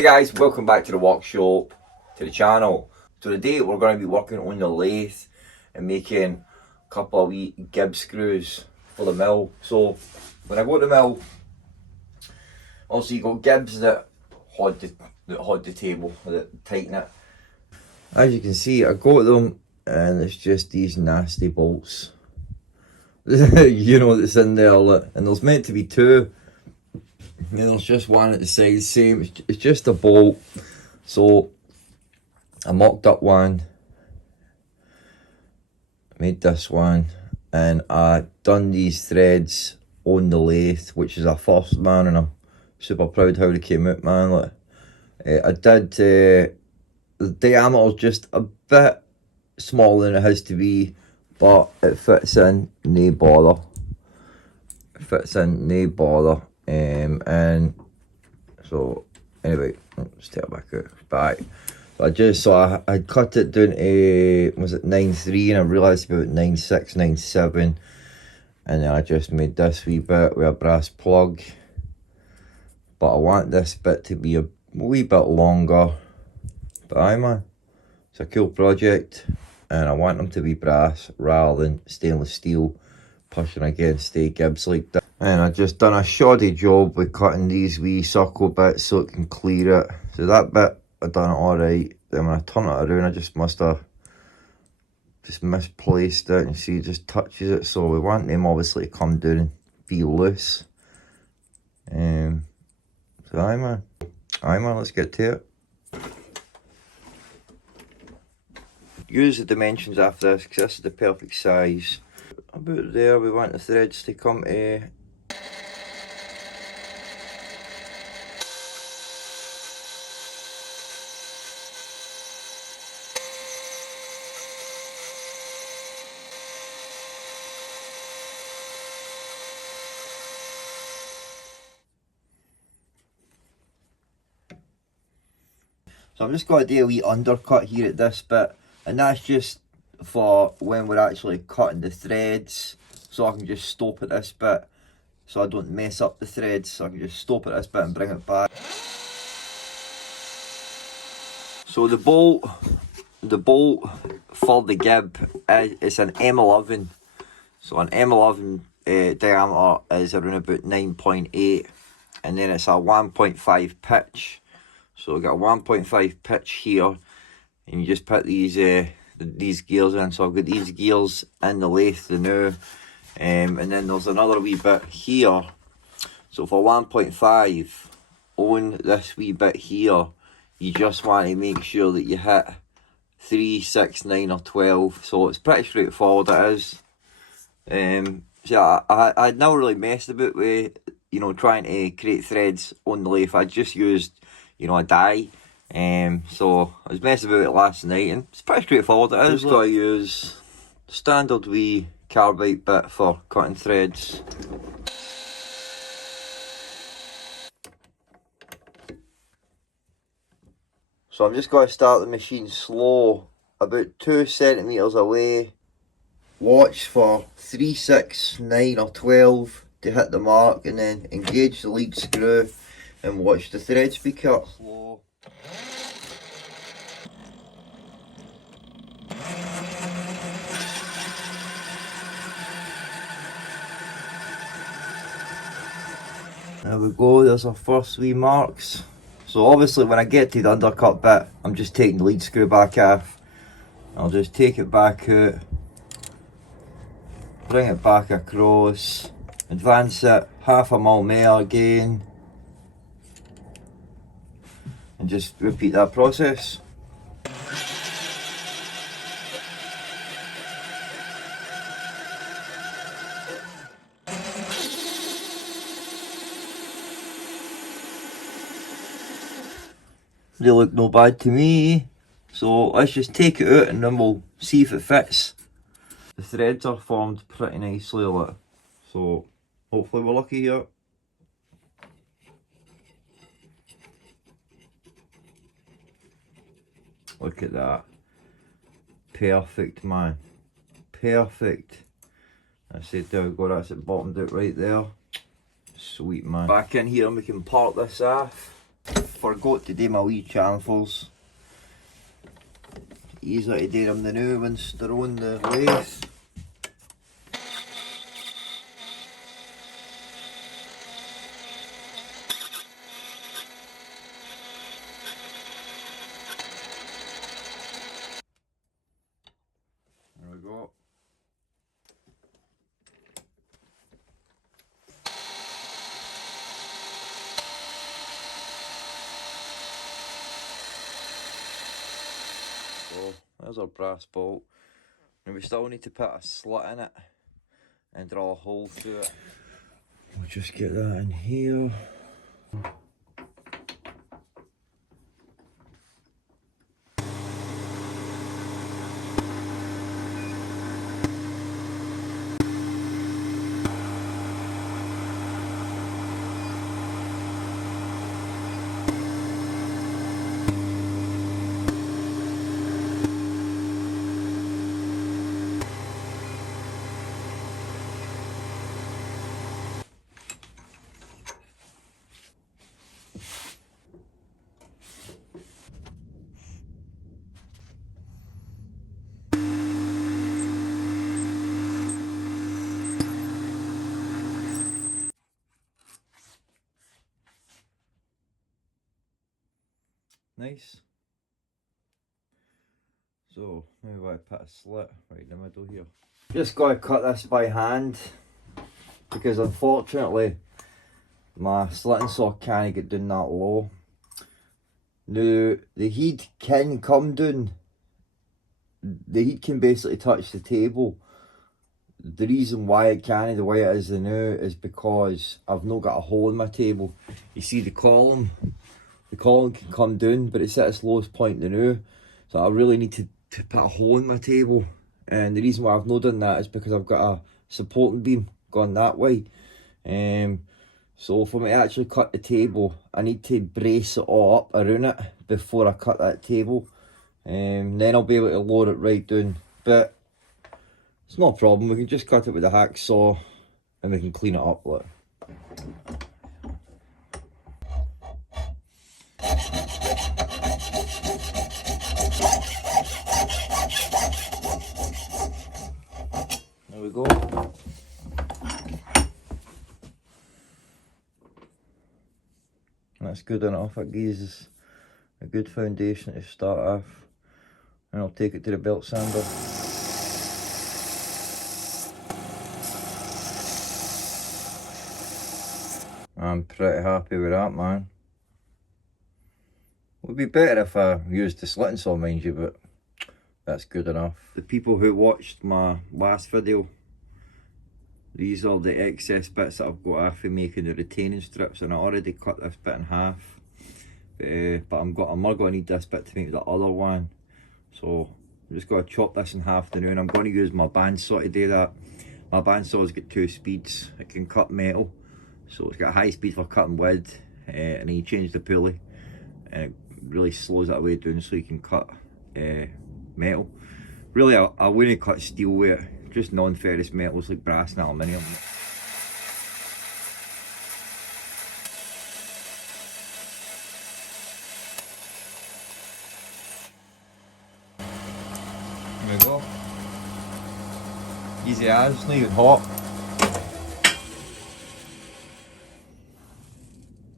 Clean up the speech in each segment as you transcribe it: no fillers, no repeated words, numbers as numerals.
Hey guys, welcome back to the workshop, to the channel. So today we're going to be working on the lathe and making a couple of wee gib screws for the mill. So when I go to the mill, also you got gibs that hold the table, that tighten it. As you can see, I got them and it's just these nasty bolts. You know that's in there, and there's meant to be two. And there's just one at the side, same, it's just a bolt. So I mocked up one, made this one, and I done these threads on the lathe, which is a first, man, and I'm super proud how they came out, man. Like, I did, the diameter's just a bit smaller than it has to be, but it fits in, no bother. It fits in, no bother. And so anyway, let's take it back out. But I cut it down to, was it 9.3, and I realised about 9.6, 9.7, and then I just made this wee bit with a brass plug. But I want this bit to be a wee bit longer. But aye, man, it's a cool project, and I want them to be brass rather than stainless steel, pushing against the gibs like that. And I just done a shoddy job with cutting these wee circle bits so it can clear it. So that bit I done it alright. Then when I turn it around, I just must have just misplaced it, and see it just touches it. So we want them obviously to come down and be loose. So aye man, let's get to it. Use the dimensions after this, because this is the perfect size. About there, we want the threads to come to. So I'm just going to do a wee undercut here at this bit, and that's just for when we're actually cutting the threads, so I can just stop at this bit so I don't mess up the threads. So I can just stop at this bit and bring it back. So the bolt for the gib is an M11. So an M11 diameter is around about 9.8, and then it's a 1.5 pitch. So we got a 1.5 pitch here, and you just put these gears in. So I've got these gears in the lathe now, and then there's another wee bit here. So for 1.5 on this wee bit here, you just want to make sure that you hit 3, 6, 9 or 12. So it's pretty straightforward, it is. So I never really messed about with, you know, trying to create threads on the lathe. I just used, you know, a die. So I was messing about it last night, and it's pretty straightforward, it is. Just got to use standard wee carbide bit for cutting threads. So I'm just going to start the machine slow, about 2 centimeters away. Watch for 3, 6, 9 or 12 to hit the mark, and then engage the lead screw and watch the threads be cut. Slow. There we go, there's our first wee marks. So obviously when I get to the undercut bit, I'm just taking the lead screw back off. I'll just take it back out, bring it back across, advance it half a mil more again, and just repeat that process. They look no bad to me, so let's just take it out and then we'll see if it fits. The threads are formed pretty nicely, like, so hopefully we're lucky here. Look at that. Perfect, man. Perfect. I said there we go, that's it bottomed out right there. Sweet, man. Back in here and we can part this off. forgot to do my wee chamfers. Easy to do them the new ones they're on the lathe. There we go. So there's our brass bolt. And we still need to put a slit in it and draw a hole through it. We'll just get that in here. Nice. So maybe I put a slit right in the middle here. Just got to cut this by hand because unfortunately my slitting saw can't get down that low. Now the heat can come down. The heat can basically touch the table. The reason why it can't the way it is now is because I've not got a hole in my table. You see the column can come down, but it's at its lowest point now. So I really need to put a hole in my table. And the reason why I've not done that is because I've got a supporting beam going that way. So for me to actually cut the table, I need to brace it all up around it before I cut that table. Then I'll be able to lower it right down. But it's not a problem, we can just cut it with a hacksaw and we can clean it up. Look. There we go. That's good enough. It gives us a good foundation to start off. And I'll take it to the belt sander. I'm pretty happy with that, man. Would be better if I used the slitting saw, mind you, but that's good enough. The people who watched my last video, these are the excess bits that I've got after making the retaining strips, and I already cut this bit in half. But I'm not going to need this bit to make the other one. So I'm just going to chop this in half now, and I'm going to use my bandsaw to do that. My bandsaw's got 2 speeds. It can cut metal. So it's got a high speed for cutting wood, and then you change the pulley and it really slows that way down so you can cut metal. Really I wouldn't cut steel with it, just non-ferrous metals like brass and aluminium. There we go. Easy as, it's not even hot.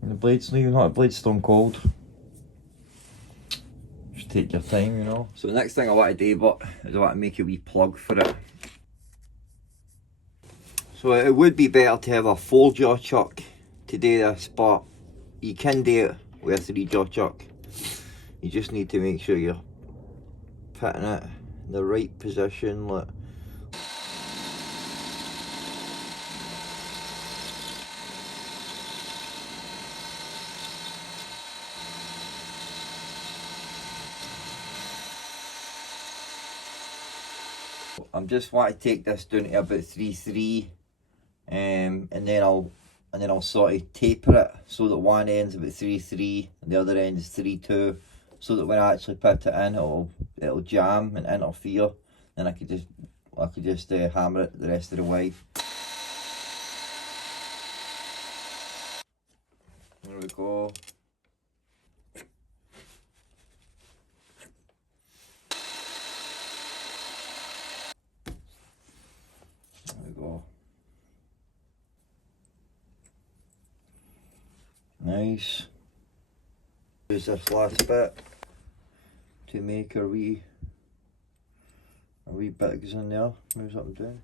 And the blade's not even hot, the blade's stone cold. Just take your time, you know. So the next thing I want to do is I want to make a wee plug for it. So it would be better to have a 4-jaw chuck to do this, but you can do it with a 3-jaw chuck. You just need to make sure you're putting it in the right position. Look. I'm just want to take this down to about 3.3, and then I'll sort of taper it so that one end's about 3.3 and the other end is 3.2, so that when I actually put it in, it'll jam and interfere, and I could just hammer it the rest of the way. There we go. Nice. Use this last bit to make a wee bit that goes in there. Moves up and down.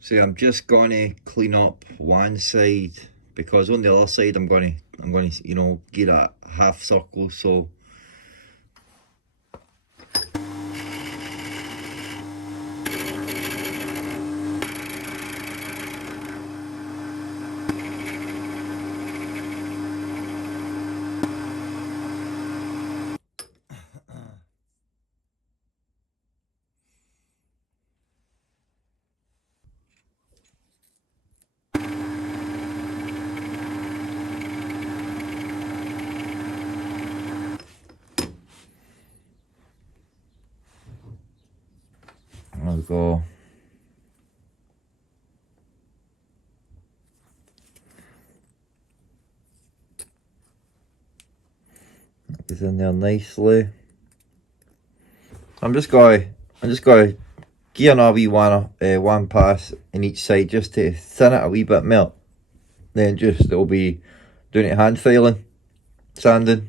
So I'm just gonna clean up one side, because on the other side I'm gonna you know, get a half circle. So there we go. That goes in there nicely. I'm just going to give a wee one pass in each side just to thin it a wee bit more. Then just it'll be doing it hand filing, sanding.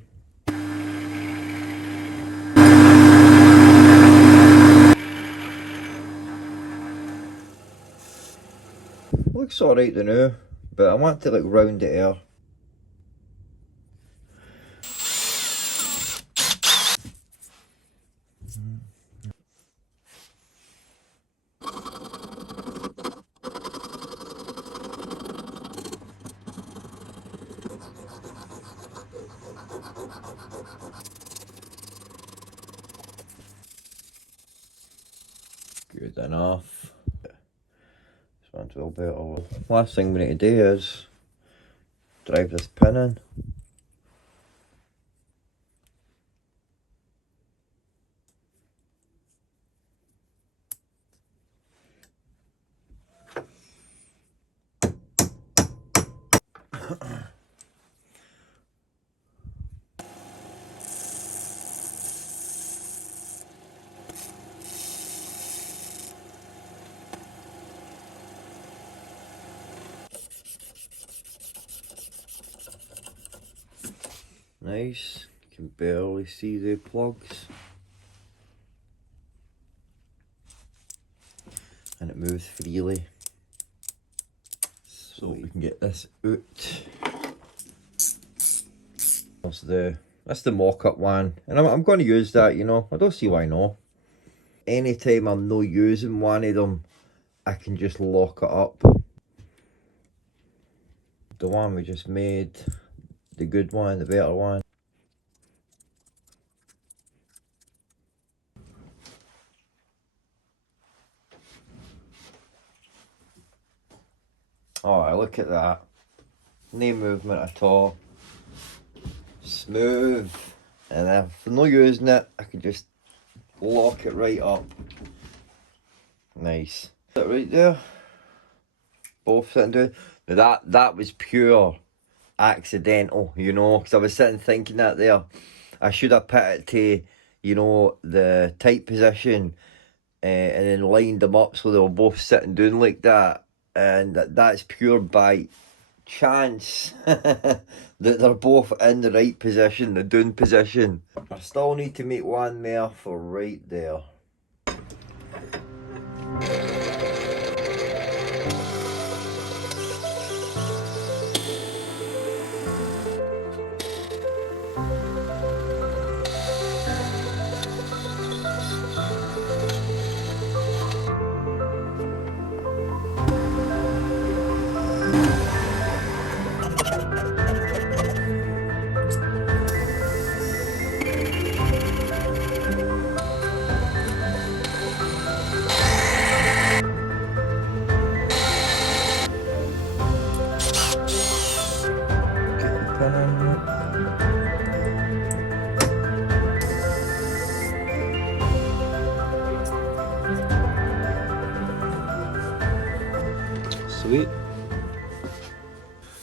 Looks alright to now, but I want to like round it here. Good enough. This one's a little better. Last thing we need to do is drive this pin in. Nice, you can barely see the plugs. And it moves freely. So we can get this out. That's the mock-up one. And I'm going to use that, you know. I don't see why not. Anytime I'm not using one of them, I can just lock it up. The one we just made, the good one, the better one. Alright, look at that. No movement at all. Smooth. And if I'm not using it, I can just lock it right up. Nice. That right there. Both sitting down. Now that was pure accidental, you know, because I was sitting thinking that there. I should have put it to, you know, the tight position and then lined them up so they were both sitting down like that. And that's pure by chance that they're both in the right position, the down position. I still need to make one more for right there. Sweet.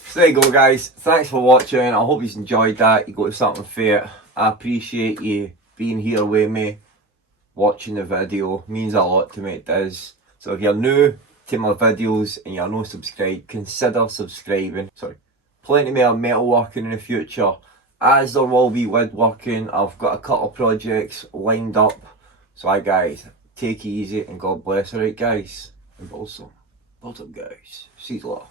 So there you go, guys. Thanks for watching. I hope you enjoyed that. You got something for it. I appreciate you being here with me, watching the video. It means a lot to me, it does. So if you're new to my videos and you're not subscribed, consider subscribing. Sorry. Plenty more metalworking in the future, as there will be woodworking. I've got a couple of projects lined up. So hi guys, take it easy and God bless. Alright guys, and also, build up guys. See you later.